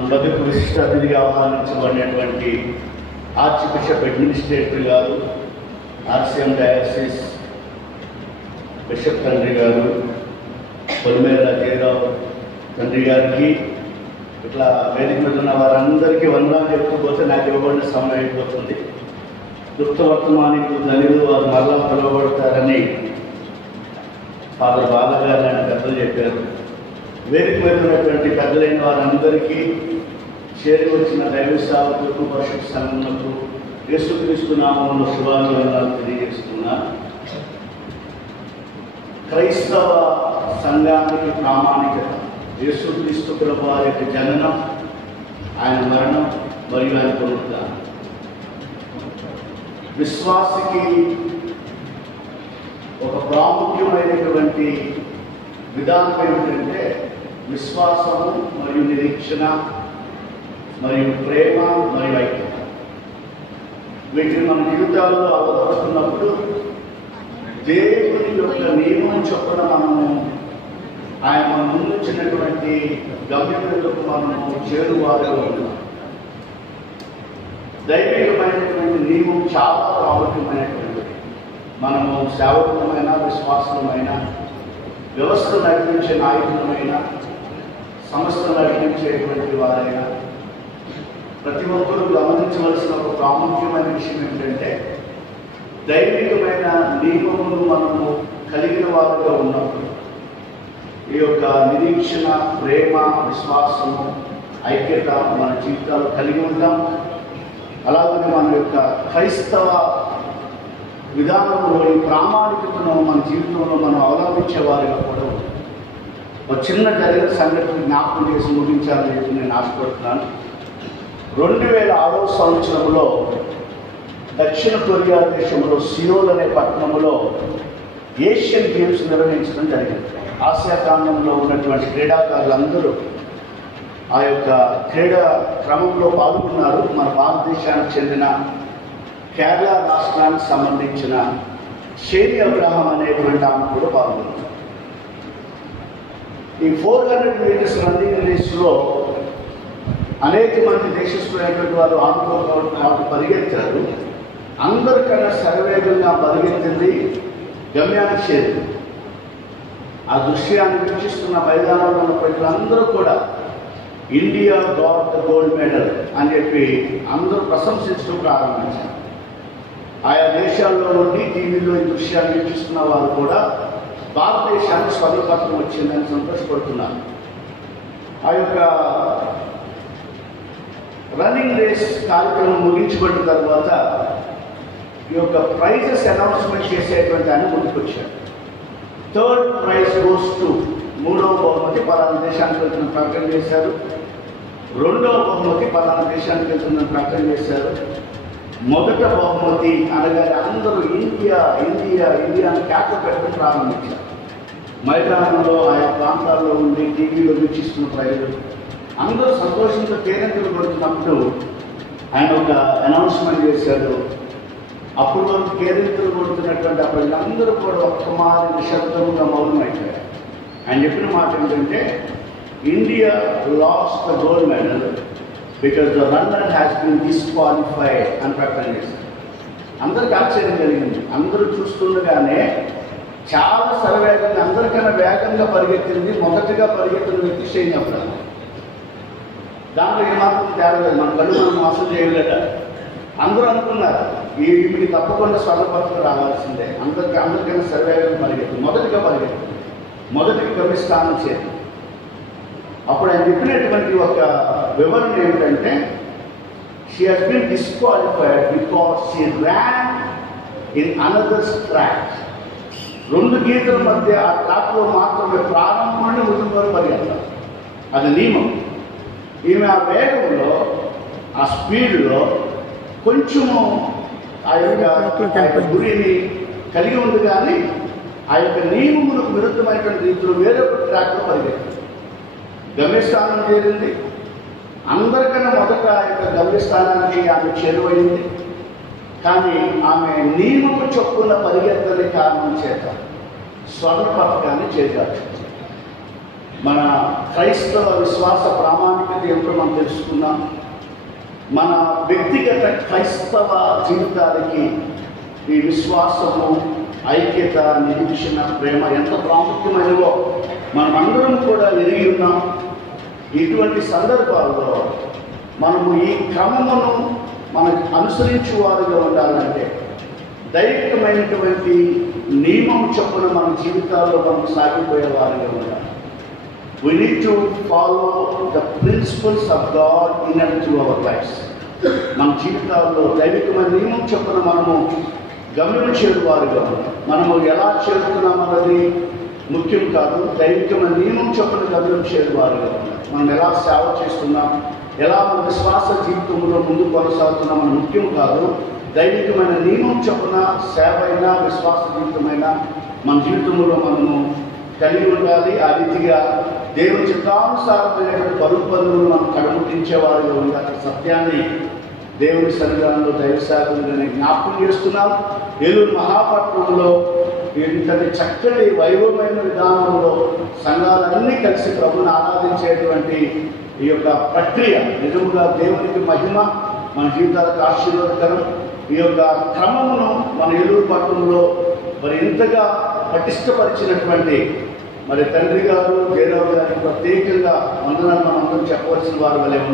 అందరికీ విశిష్ట అతిథిగా ఆహ్వానించబడినటువంటి ఆర్చ్ బిషప్ అడ్మినిస్ట్రేటర్ గారు, ఆర్సీఎం డయాసిస్ బిషప్ తండ్రి గారు, పొలిమేర జయరావు తండ్రి గారికి, ఇట్లా వేదిక మీద ఉన్న వారందరికీ వందనాలు చెప్పుకోతే నాకు ఇవ్వబడిన సమయం అయిపోతుంది. దుఃఖ వర్తమానికి ధనిలు వారు మరలా పిలువబడతారని ఫాదర్ బాలగారు లాంటి పెద్దలు చెప్పారు. వేదిక మీద ఉన్నటువంటి పెద్దలైన వారందరికీ, చేరి వచ్చిన దైవ సేవకులకు, పరిశుద్ధ సంఘములకు యేసుక్రీస్తు నామములో శుభాభివందనాలు తెలియజేస్తున్నా. క్రైస్తవ సంఘానికి ప్రామాణికత యేసుక్రీస్తు వారి యొక్క జననం, ఆయన మరణం మరియు ఆయన పునరుద్ధరణ. విశ్వాసికి ఒక ప్రాముఖ్యమైనటువంటి విధానం ఏమిటంటే విశ్వాసము మరియు నిరీక్షణ మరియు ప్రేమ మరియు ఐక్యత. వీటిని మన జీవితాల్లో అలవరుస్తున్నప్పుడు దేవుని యొక్క నియమం చొప్పున మనము ఆయన మన ముందుంచినటువంటి గమ్యతకు మనము చేరువారుగా ఉన్నాం. దైవికమైనటువంటి నియమం చాలా ప్రాముఖ్యమైనటువంటిది. మనము సేవకులమైన, విశ్వాసమైన, వ్యవస్థ నడిపించే నాయకులమైన, సంస్థ నడిపించేటువంటి వారైనా ప్రతి ఒక్కరూ గమనించవలసిన ఒక ప్రాముఖ్యమైన విషయం ఏంటంటే దైవికమైన నియమములు మనము కలిగిన వారుగా ఉన్నప్పుడు ఈ యొక్క నిరీక్షణ, ప్రేమ, విశ్వాసము, ఐక్యత మన జీవితాలు కలిగి ఉంటాం. అలాగే మన యొక్క క్రైస్తవ విధానంలో ఈ ప్రామాణికతను మన జీవితంలో మనం అవలంబించే వారిగా కూడా ఉంటాం. ఒక చిన్న జరిగిన సంఘటన జ్ఞాపకం చేసి ముగించాలని చెప్పి నేను ఆశపడుతున్నాను. 2006 సంవత్సరంలో దక్షిణ కొరియా దేశంలో సియోల్ అనే పట్టణంలో ఏషియన్ గేమ్స్ నిర్వహించడం జరిగింది. ఆసియా ఖండంలో ఉన్నటువంటి క్రీడాకారులందరూ ఆ యొక్క క్రీడా క్రమంలో పాల్గొన్నారు. మన భారతదేశానికి చెందిన కేరళ రాష్ట్రానికి సంబంధించిన షేరి అబ్రహాం అనేటువంటి ఆమె కూడా పాల్గొన్నారు. ఈ 400 మీటర్స్ రన్నింగ్ రేస్లో అనేక మంది దేశస్తులైనటువంటి వారు ఆమె పరిగెత్తారు. అందరికన్నా సర్వేగంగా పరిగెత్తింది గమ్యానికి చేరింది. ఆ దృశ్యాన్ని వీక్షిస్తున్న మైదానంలో ఉన్న ప్రజలందరూ కూడా India got the gold medal అని చెప్పి అందరూ ప్రశంసించడం ప్రారంభించారు. ఆయా దేశాల్లో నుండి టీవీలో ఈ దృశ్యాన్ని వీక్షిస్తున్న వారు కూడా భారతదేశానికి స్వర్ణపత్రం వచ్చిందని సంతోషపడుతున్నారు. ఆ యొక్క రన్నింగ్ రేస్ కార్యక్రమం ముగించబడిన తర్వాత ఈ యొక్క ప్రైజెస్ అనౌన్స్మెంట్ చేసేటువంటి ఆయన ముందుకొచ్చారు. 3rd ప్రైజ్ గోస్ టు, 3వ బహుమతి పలానా దేశానికి వెళ్తున్న ప్రకటన చేశారు. 2వ బహుమతి పలానా దేశానికి వెళ్తున్న ప్రకటన చేశారు. మొదట బహుమతి అనగానే అందరూ ఇండియా ఇండియా ఇండియా అని కేకలు పెట్టడం ప్రారంభించారు. మైదానంలో ఆయా ప్రాంతాల్లో ఉండి టీవీలో వీక్షిస్తున్న ప్రజలు అందరూ సంతోషంతో కేరింతలు కొడుతున్నప్పుడు ఆయన ఒక అనౌన్స్మెంట్ చేశాడు. అప్పుడు వరకు కేరింతలు కొడుతున్నటువంటి ఆ ప్రజలందరూ కూడా ఒక్క మారి నిశ్శబ్దంగా మౌనమైపోయారు. ఆయన చెప్పిన మాట ఏంటంటే India lost the gold medal because the runner has been disqualified అని ప్రకటన చేశారు. అందరికీ ఆశ్చర్యం కలిగింది. అందరూ చూస్తుండగానే చాలా సర్వేగంగా, అందరికన్నా వేగంగా పరిగెత్తింది మొదటిగా పరిగెత్తిన వ్యక్తి షేరి అబ్రహాం. దాంట్లో ఏమాత్రం తేరలేదు. మన కళ్ళు మనం మోసం చేయలేట. అందరూ అనుకున్నారు వీడికి తప్పకుండా స్వర్ణపత్రం రావాల్సిందే. అందరికైనా సర్వేగంగా పరిగెత్తింది, మొదటిగా పరిగెత్తింది, మొదటికి గమ్యస్థానం చేరింది. అప్పుడు ఆయన చెప్పినటువంటి ఒక వివరణ ఏమిటంటే she has been disqualified because she ran in another's track. 2 గీతల మధ్య ఆ ట్రాక్లో మాత్రమే ప్రారంభం నుండి ముగింపు వరకు పరిగెత్తాలి. అది నియమం. ఈమె ఆ వేగంలో, ఆ స్పీడ్లో కొంచెము ఆ యొక్క గురిని కలిగి ఉంది, కానీ ఆ యొక్క నియమములకు విరుద్ధమైనటువంటి రీతిలో వేరొక ట్రాక్లో పరిగెత్తింది. గమ్యస్థానం చేరింది. అందరికన్నా మొదట ఆ యొక్క గమ్యస్థానానికి ఆమె చేరువైంది. కానీ ఆమె నియమము చొప్పున పరిగెత్తని కారణం చేత స్వర్ణ పథకాన్ని చేజార్చింది. మన క్రైస్తవ విశ్వాస ప్రామాణికత ఏమిటో మనం తెలుసుకున్నాం. మన వ్యక్తిగత క్రైస్తవ జీవితానికి ఈ విశ్వాసము, ఐక్యత, నిరీక్షణ, ప్రేమ ఎంత ప్రాముఖ్యమైనవో మనమందరం కూడా ఎరిగి ఉన్నాం. ఇటువంటి సందర్భాల్లో మనము ఈ క్రమమును మనకు అనుసరించువారుగా ఉండాలంటే దైవికమైనటువంటి నియమం చొప్పున మన జీవితాల్లో మనం సాగిపోయేవారుగా ఉండాలి. We need to follow the principles of God in and through our lives. మన జీవితాల్లో దైవికమైన నియమం చొప్పున మనము గమ్యం చేరువారుగా ఉండాలి. మనము ఎలా చేరుతున్నామన్నది ముఖ్యం కాదు, దైవికమైన నియమం చొప్పున గమ్యం చేరువారుగా ఉండాలి. మనం ఎలా సేవ చేస్తున్నాం, ఎలా మన విశ్వాస జీవితంలో ముందు కొనసాగుతున్నాం అని ముఖ్యం కాదు. దైవికమైన నియమం చొప్పున సేవ అయినా విశ్వాస జీవితమైనా మన జీవితంలో మనము కలిగి ఉండాలి. ఆ రీతిగా దేవుని చిత్తానుసారమైనటువంటి పనులు మనం కడముట్టించేవారుగా ఉండాలి. సత్యాన్ని దేవుని సన్నిధానంలో దైవ సేవకులుగా జ్ఞాపకం చేస్తున్నాం. ఏలూరు మహాపట్నంలో ఇంతటి చక్కటి వైభవమైన విధానంలో సంఘాలన్నీ కలిసి ప్రభుని ఆరాధించేటువంటి ఈ యొక్క ప్రక్రియ నిజముగా దేవునికి మహిమ, మన జీవితాలకు ఆశీర్వాదకరం. ఈ యొక్క క్రమమును మన ఏలూరు పట్టణంలో మరి ఇంతగా పటిష్టపరిచినటువంటి మరి తండ్రి గారు, జయరావు గారికి ప్రత్యేకంగా వందనాలు మనం అందరం చెప్పవలసిన వారి వలె ఉన్నారు.